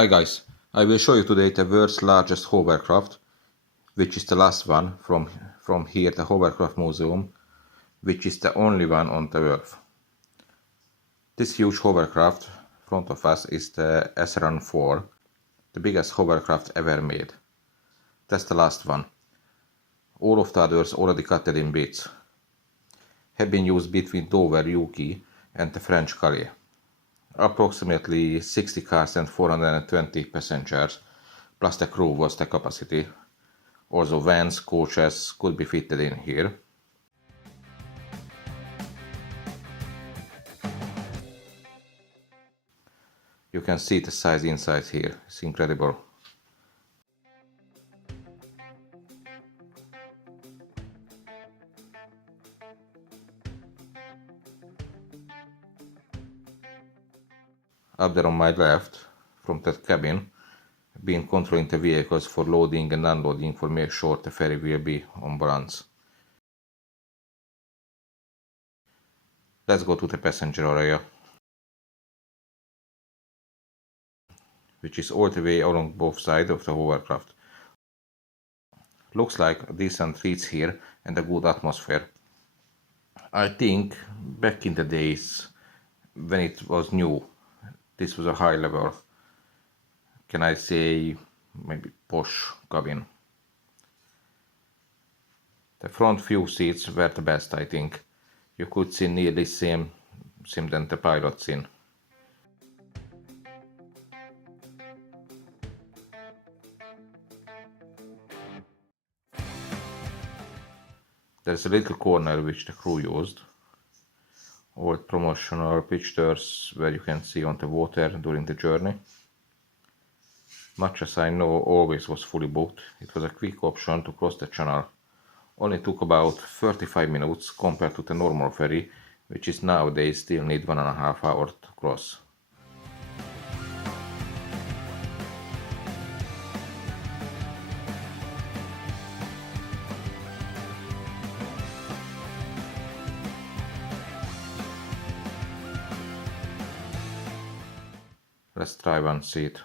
Hi guys, I will show you today the world's largest hovercraft, which is the last one from here, the Hovercraft Museum, which is the only one on the earth. This huge hovercraft in front of us is the SRN-4, the biggest hovercraft ever made. That's the last one. All of the others already cut in bits. Have been used between Dover, UK and the French Calais. Approximately 60 cars and 420 passengers, plus the crew was the capacity. Also vans, coaches could be fitted in here. You can see the size inside here, it's incredible. Up there on my left, from that cabin, been controlling the vehicles for loading and unloading for make sure the ferry will be on balance. Let's go to the passenger area, which is all the way along both sides of the hovercraft. Looks like decent seats here and a good atmosphere. I think back in the days when it was new, this was a high level, can I say, maybe posh cabin. The front few seats were the best, I think. You could see nearly same than the pilot's in. There's a little corner which the crew used. Old promotional pictures where you can see on the water during the journey. Much as I know always was fully booked, it was a quick option to cross the channel. Only took about 35 minutes compared to the normal ferry, which is nowadays still need 1.5 hours to cross. Let's try one seat.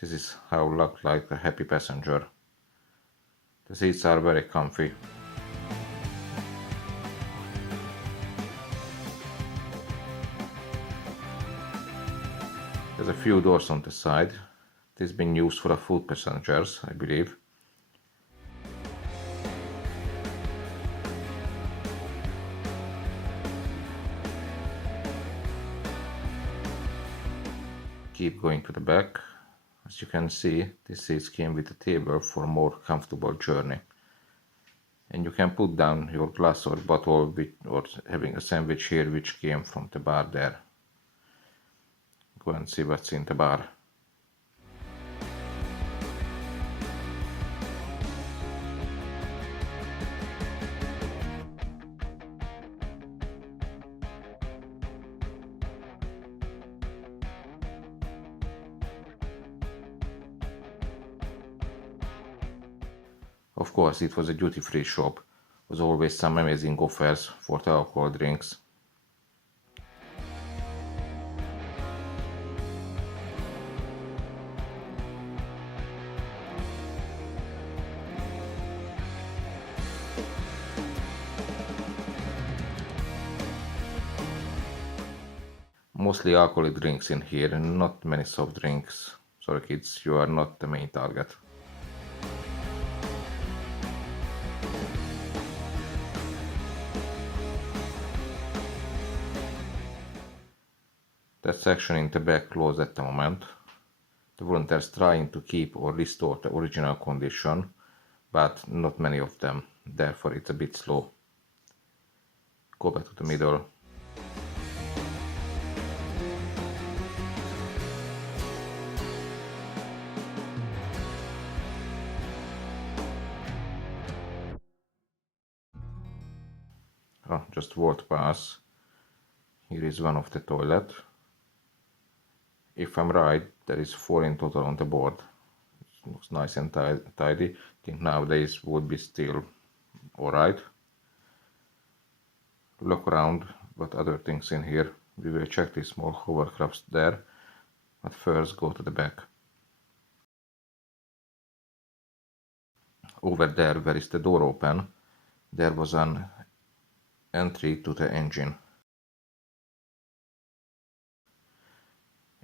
This is how look like a happy passenger. The seats are very comfy. There's a few doors on the side. This has been used for the food passengers, I believe. Keep going to the back. As you can see, this seats came with a table for a more comfortable journey. And you can put down your glass or bottle or having a sandwich here which came from the bar there. Go and see what's in the bar. Of course, it was a duty-free shop. Was always some amazing offers for the alcohol drinks. Mostly alcoholic drinks in here and not many soft drinks. Sorry kids, you are not the main target. That section in the back closed at the moment. The volunteers trying to keep or restore the original condition, but not many of them, therefore it's a bit slow. Go back to the middle. Oh, just walked past. Here is one of the toilet. If I'm right, there is 4 in total on the board. It looks nice and tidy. I think nowadays would be still alright. Look around, what other things in here. We will check these small hovercrafts there, but first go to the back. Over there, where is the door open, there was an entry to the engine.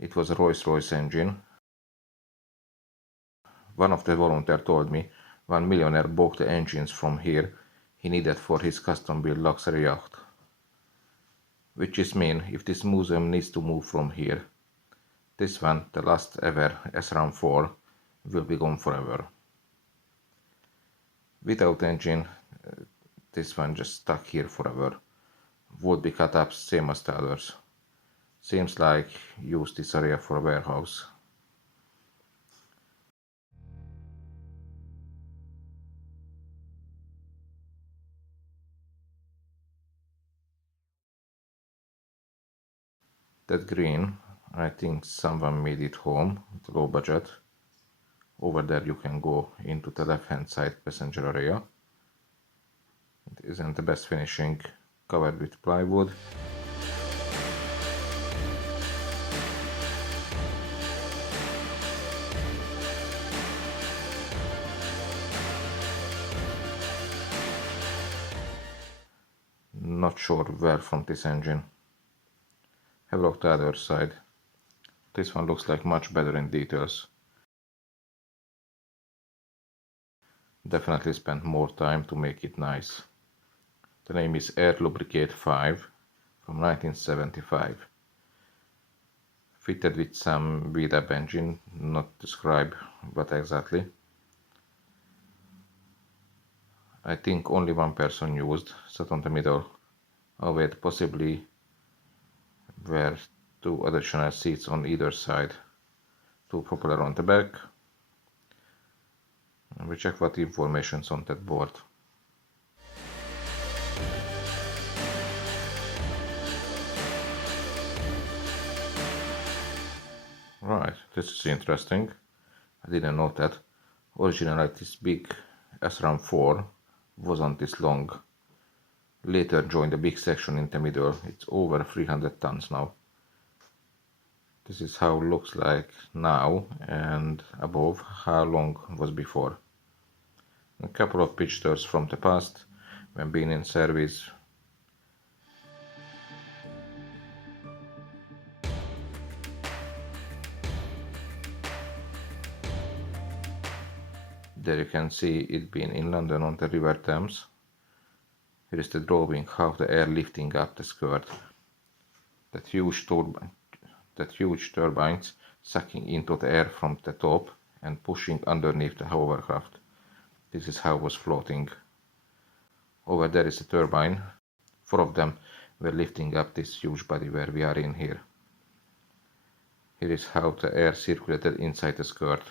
It was a Rolls-Royce engine. One of the volunteers told me one millionaire bought the engines from here he needed for his custom-built luxury yacht. Which is mean if this museum needs to move from here, this one, the last ever SRAM-4, will be gone forever. Without engine, this one just stuck here forever. Would be cut up same as the others. Seems like use this area for a warehouse. That green, I think someone made it home with low budget. Over there you can go into the left hand side passenger area. It isn't the best finishing, covered with plywood. Not sure where from this engine. Have a look at the other side. This one looks like much better in details. Definitely spent more time to make it nice. The name is Air Lubricate 5 from 1975. Fitted with some beat-up engine, not describe what exactly. I think only one person used, sat on the middle. Oh wait, possibly were two additional seats on either side. Two propeller on the back. And we check what information's on that board. Right, this is interesting. I didn't know that. Originally this big SRAM-4 wasn't this long. Later joined the big section in the middle. It's over 300 tons now. This is how it looks like now, and above how long was before. A couple of pictures from the past when being in service. There you can see it being in London on the River Thames. Here is the drawing how the air lifting up the skirt. That huge turbines sucking into the air from the top and pushing underneath the hovercraft. This is how it was floating. Over there is a turbine. Four of them were lifting up this huge body where we are in here. Here is how the air circulated inside the skirt.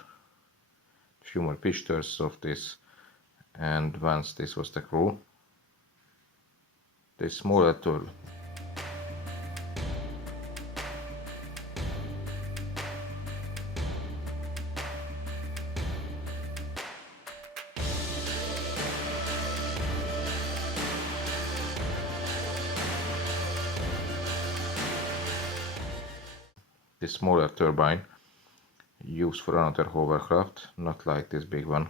A few more pictures of this, and once this was the crew. The smaller tool. The smaller turbine used for another hovercraft, not like this big one.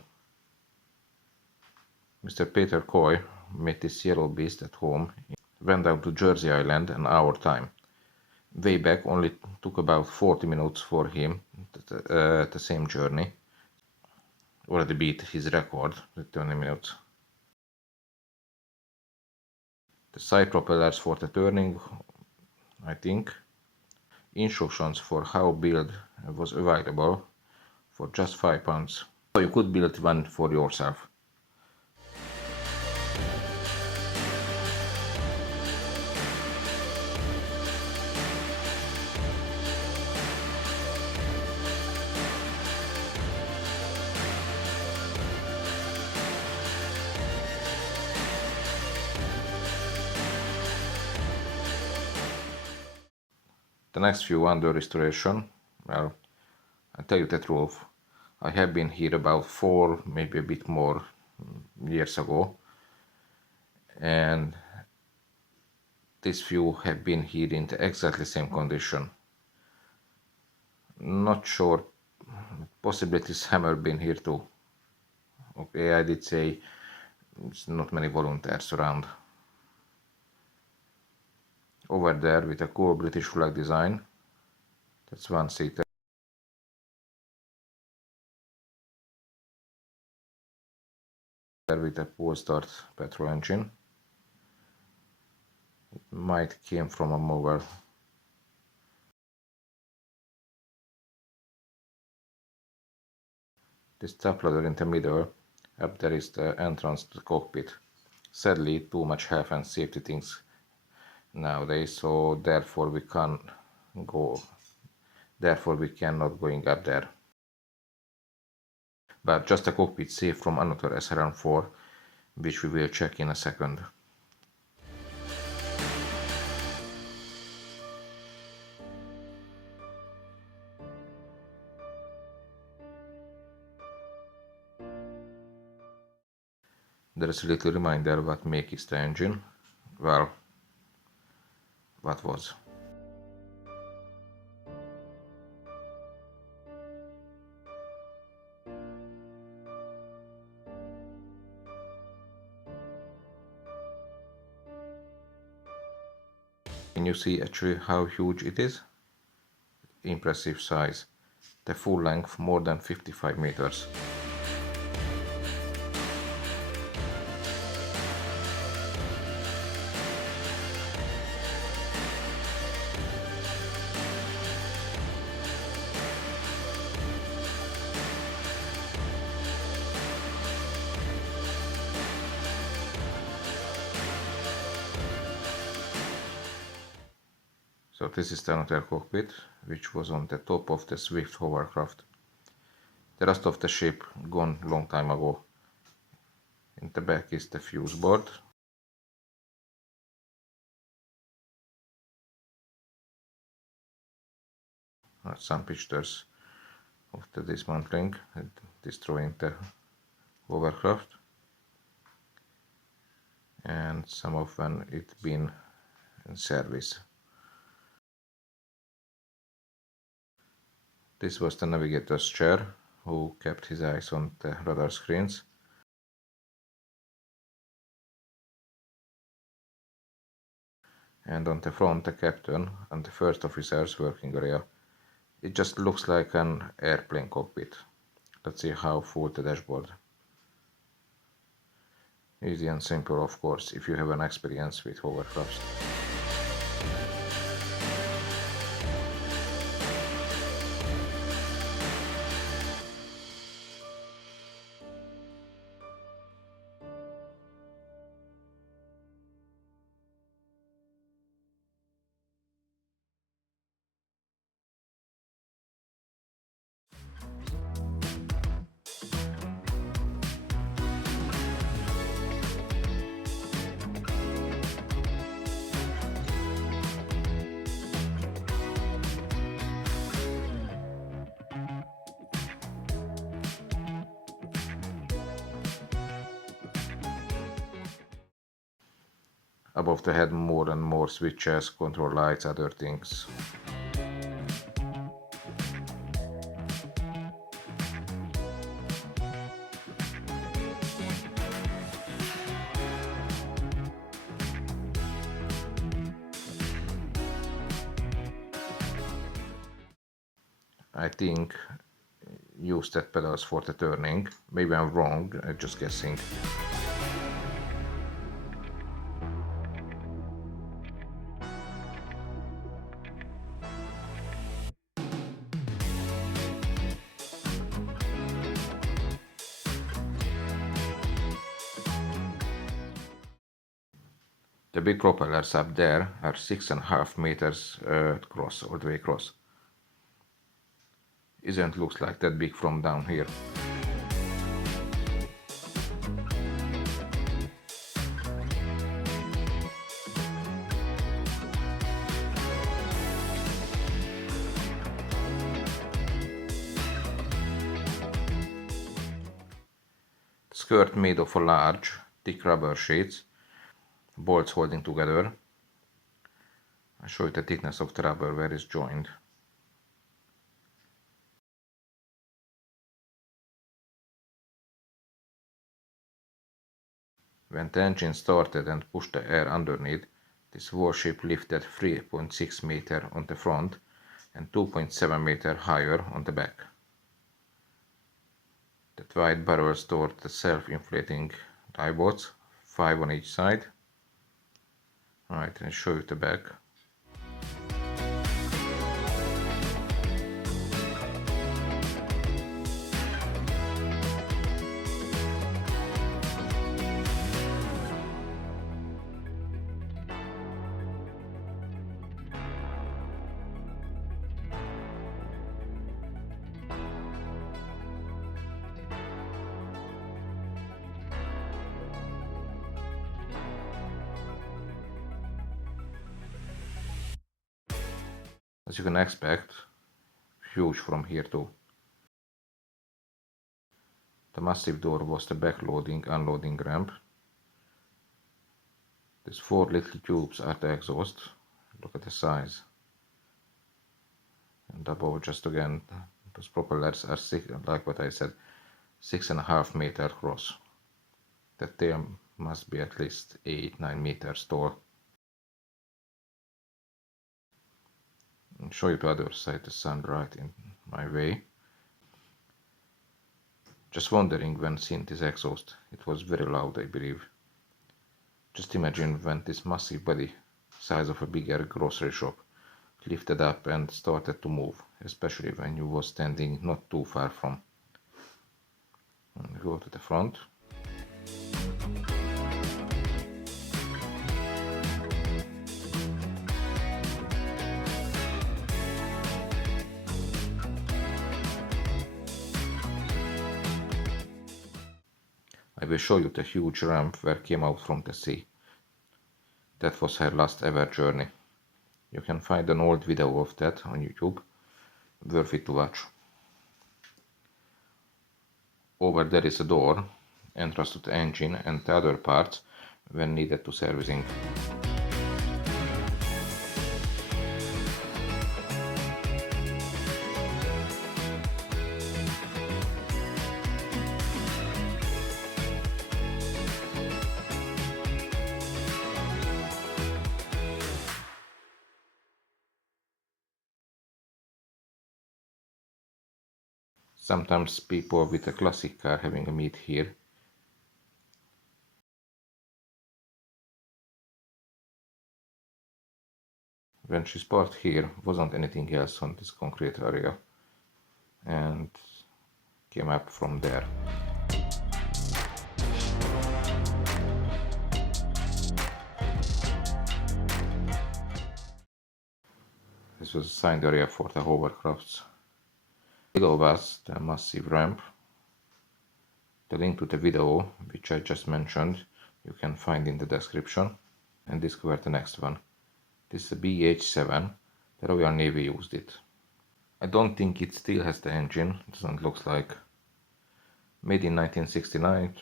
Mr. Peter Coy made this yellow beast at home. Went down to Jersey Island an hour time. Way back only took about 40 minutes for him the same journey. Already beat his record with 20 minutes. The side propellers for the turning, I think. Instructions for how build was available for just £5. So you could build one for yourself. The next few under restoration, well, I'll tell you the truth, I have been here about 4, maybe a bit more years ago, and this few have been here in the exactly same condition. Not sure, possibly this hammer been here too. Okay, I did say it's not many volunteers around. Over there with a cool British flag design, that's one seater. With a pole start petrol engine. It might came from a mower. This top loader in the middle, up there is the entrance to the cockpit. Sadly, too much health and safety things nowadays, so therefore we can't go. Therefore we cannot going up there. But just a cockpit safe from another SRM4, which we will check in a second. There is a little reminder what makes the engine. Well, what was. Can you see actually how huge it is? Impressive size. The full length more than 55 meters. So this is the another cockpit, which was on the top of the Swift hovercraft. The rest of the ship gone long time ago. In the back is the fuse board. Some pictures of the dismantling and destroying the hovercraft. And some of when it been in service. This was the navigator's chair, who kept his eyes on the radar screens. And on the front, the captain and the first officer's working area. It just looks like an airplane cockpit. Let's see how full the dashboard. Easy and simple, of course, if you have an experience with hovercrafts. Above the head, more and more switches, control lights, other things. I think use that pedals for the turning. Maybe I'm wrong, I'm just guessing. The big propellers up there are 6.5 meters across, all the way across. Isn't looks like that big from down here. The skirt made of a large, thick rubber sheets, bolts holding together. I show you the thickness of the rubber where it's joined. When the engine started and pushed the air underneath, this warship lifted 3.6 meters on the front and 2.7 meters higher on the back. The wide barrel stored the self-inflating diebots, 5 on each side. Alright, and show you the back. As you can expect, huge from here too. The massive door was the backloading unloading ramp. These 4 little tubes are the exhaust. Look at the size. And above, just again, those propellers are like what I said, 6.5 meters across. That tail must be at least 8-9 meters tall. I'll show you the other side, the sun right in my way. Just wondering when seeing this exhaust, it was very loud, I believe. Just imagine when this massive body, size of a bigger grocery shop, lifted up and started to move, especially when you was standing not too far from. And go to the front. I will show you the huge ramp where came out from the sea. That was her last ever journey. You can find an old video of that on YouTube. Worth it to watch. Over there is a door, entrance to the engine and the other parts when needed to servicing. Sometimes people with a classic car having a meet here. When she's parked here, wasn't anything else on this concrete area, and came up from there. This was assigned area for the hovercrafts. Below us, the massive ramp. The link to the video, which I just mentioned, you can find in the description. And discover the next one. This is a BH-7. The Royal Navy used it. I don't think it still has the engine. It doesn't look like. Made in 1969.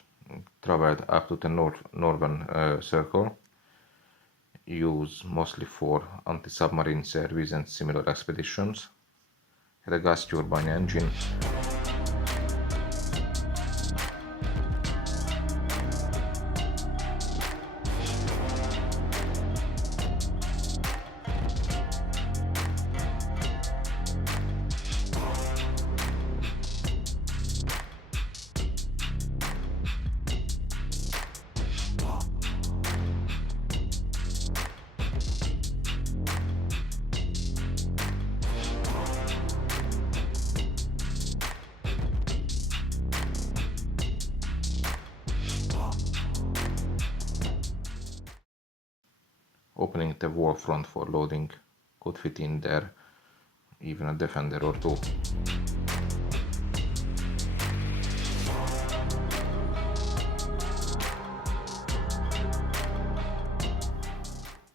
Traveled up to the northern circle. Used mostly for anti-submarine service and similar expeditions. Had a gas turbine engine. Opening the wall front for loading, could fit in there even a Defender or two.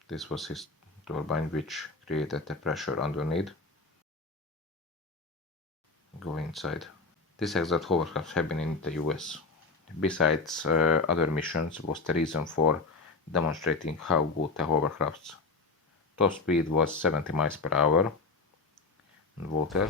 This was his turbine which created the pressure underneath. Go inside. This exact hovercraft had been in the US. Besides other missions, was the reason for demonstrating how good the hovercrafts Top speed was 70 miles per hour in water.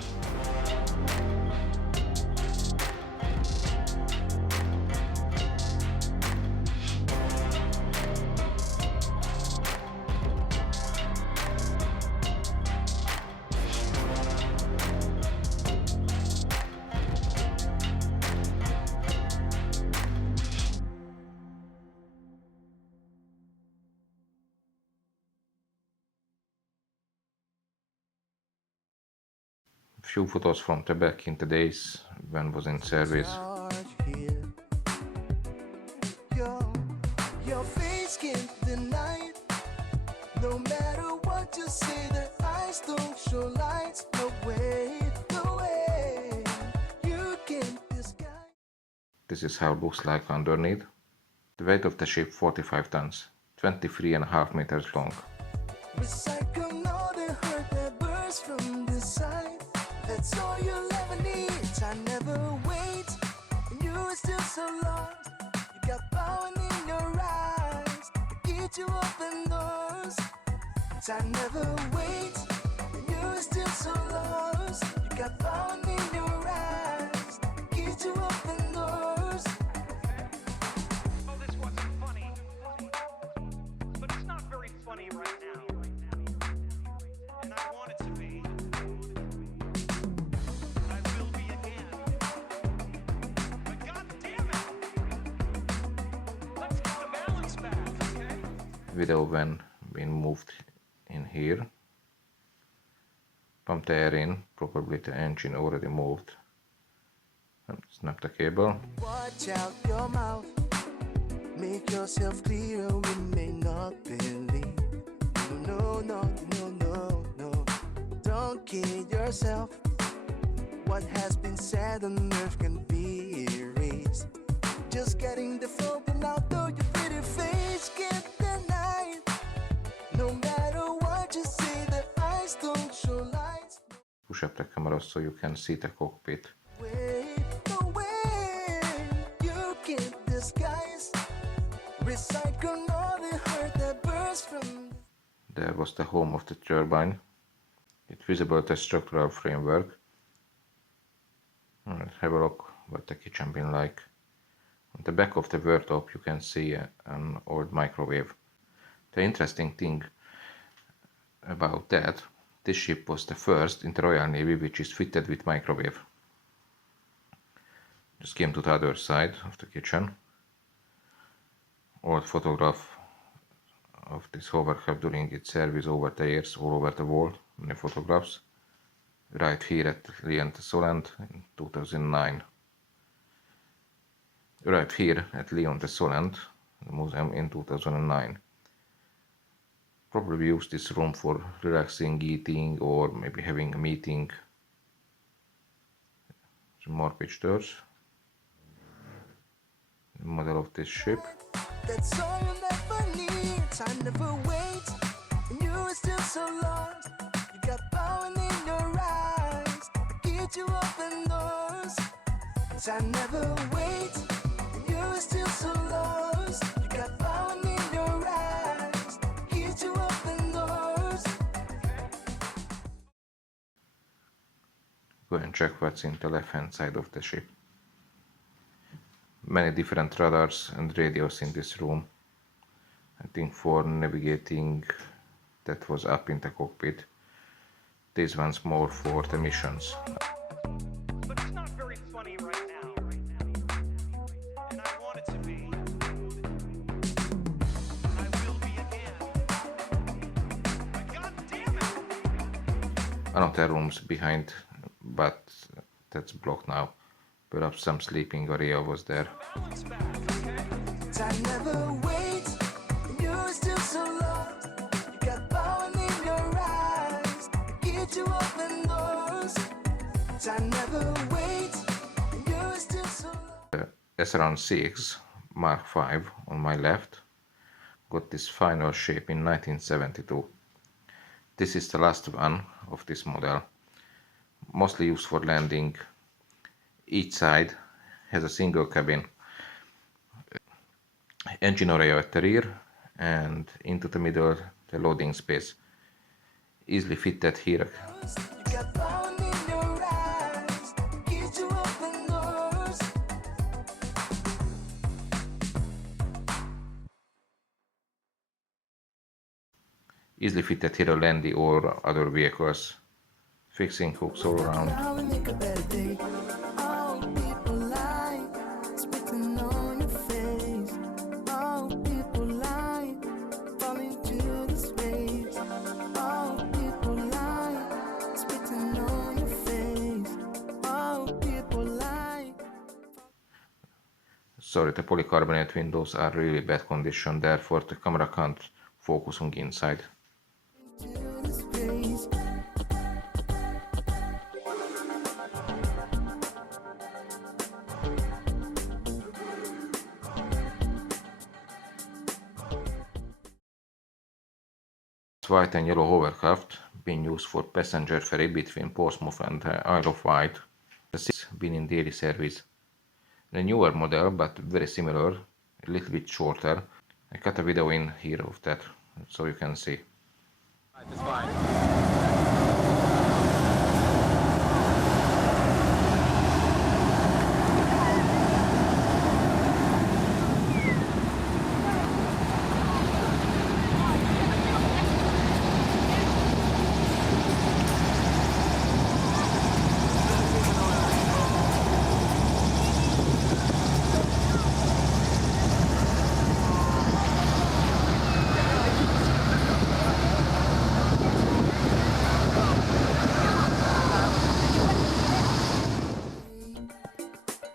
Few photos from the back in the days when was in service. Your face can't deny it. No matter what you say, the eyes don't show lights. No way, no way. You can't disguise. This is how it looks like underneath. The weight of the ship 45 tons, 23.5 meters long. Recycle all the hurt that bursts from the side. That's all you'll ever need. I never wait, and you are still so lost. You got power in your eyes, it keeps you open doors. I never wait, and you are still so lost. You got power in your eyes, it keeps you open doors. Oh, this wasn't funny, but it's not very funny right now. And I want it to be. I will be again. But God damn it! Let's get the balance back, okay? Video when being moved in here. Pumped air in, probably the engine already moved. And snap the cable. Watch out your mouth. Make yourself clear, we may not believe. No, no, no, no, no. Don't kid yourself. What has been said on earth can be erased. Just getting the photo out, though your pretty face can't deny it. No matter what you say, the eyes don't show lights. Push up the camera so you can see the cockpit. Wait, no way, you can't disguise. Recycle all the hurt that bursts from. There was the home of the turbine. It's visible the structural framework. Let's have a look what the kitchen been like. On the back of the worktop you can see an old microwave. The interesting thing about that, this ship was the first in the Royal Navy which is fitted with microwave. Just came to the other side of the kitchen. Old photograph of this hovercraft during its service over the years, all over the wall, many photographs. Right here at Lyon de Solent in 2009. Right here at Lyon de Solent, the museum, in 2009. Probably use this room for relaxing, eating, or maybe having a meeting. Some more pictures. The model of this ship. That's all you never need. I never wait, and you are still so lost. You got power in your eyes, it keeps you open doors. I never wait, and you are still so lost. You got power in your eyes, it keeps you open doors. Go and check what's in the left hand side of the ship. Many different radars and radios in this room. I think for navigating that was up in the cockpit. This one's more for the missions. But it's not very funny right now. And I want it to be. I will be again. But God damn it! Another rooms behind, but that's blocked now. Perhaps some sleeping area was there. Balance back, okay? I never wait, and you are still so lost. You got power in your eyes, it keeps you open doors. I never wait, and you are still so lost. SRN-6 Mark V on my left got this final shape in 1972. This is the last one of this model, mostly used for landing. Each side has a single cabin, engine area at the rear, and into the middle the loading space. easily fitted here. You got fun in your eyes, keeps you open doors. Easily fitted here Landy or other vehicles. Fixing hooks all around. Now we make a better day. All people lie, spitting on your face. All people lie, falling to the space. All people lie, spitting on your face. All people lie. Sorry, the polycarbonate windows are really bad condition, therefore the camera can't focus on inside. To the space. White and yellow hovercraft been used for passenger ferry between Portsmouth and Isle of Wight. The seats been in daily service. The newer model, but very similar, a little bit shorter. I cut a video in here of that, so you can see. It's fine.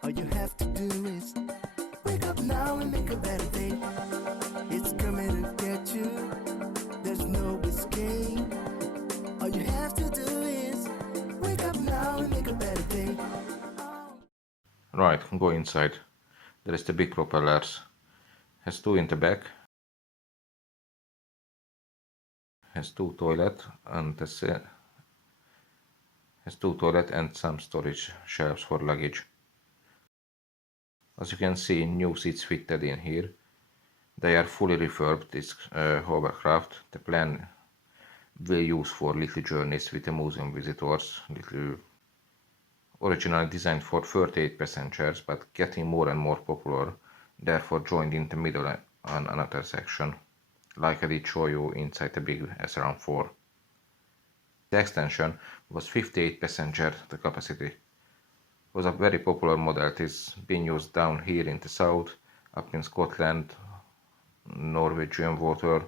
All you have to do is wake up now and make a better day. It's coming to get you. There's no escape. All you have to do is wake up now and make a better day. Right, go inside. There is the big propellers. Has two in the back. Has two toilet and has two toilet and some storage shelves for luggage. As you can see, new seats fitted in here. They are fully refurbed, this hovercraft. The plan will use for little journeys with the museum visitors. Originally designed for 38 passengers, but getting more and more popular, therefore joined in the middle on another section, like I did show you inside the big S-Round 4. The extension was 58 passenger the capacity. It was a very popular model. It is being used down here in the south, up in Scotland, Norwegian water,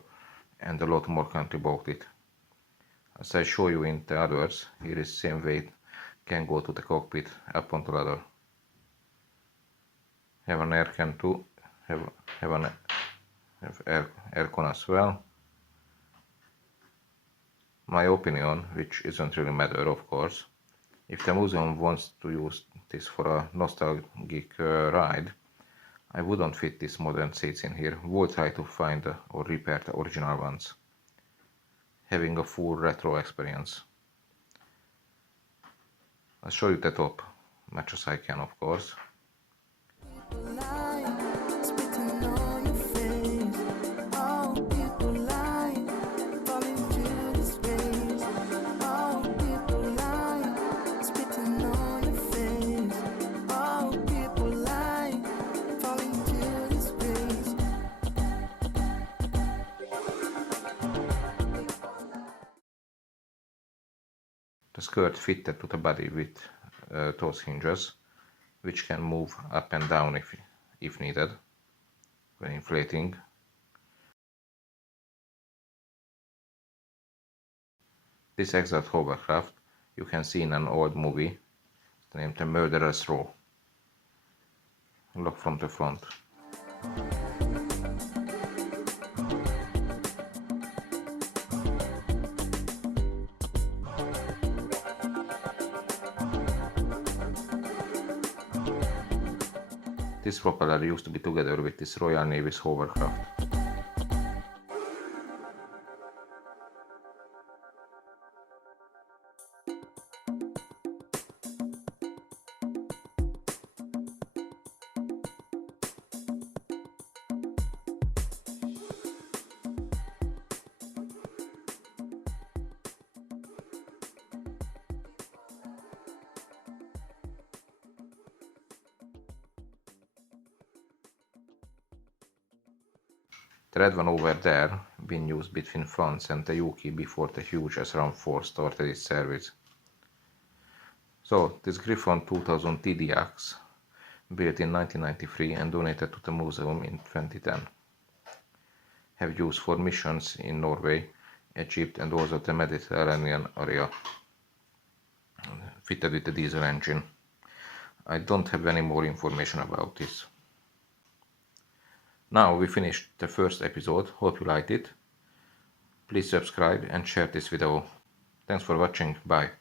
and a lot more country bought it. As I show you in the others, here is same way, can go to the cockpit up on the ladder. Have an air can too, have air con as well. My opinion, which isn't really matter of course, if the museum wants to use this for a nostalgic ride, I wouldn't fit these modern seats in here. We'll try to find or repair the original ones, having a full retro experience. I'll show you the top, much as I can of course. People lie, spitting on your face. All people lie, falling to the space. All people lie, spitting on your face. All people lie, falling to the space. The skirt fitted to the body with those hinges, which can move up and down if needed when inflating. This exact hovercraft you can see in an old movie named The Murderer's Row. Look from the front. This propeller used to be together with this Royal Navy's hovercraft. The red one over there been used between France and the UK before the huge SRAM 4 started its service. So this Griffon 2000 TDX, built in 1993 and donated to the museum in 2010, have used for missions in Norway, Egypt and also the Mediterranean area, fitted with the diesel engine. I don't have any more information about this. Now we finished the first episode, hope you liked it. Please subscribe and share this video. Thanks for watching, bye.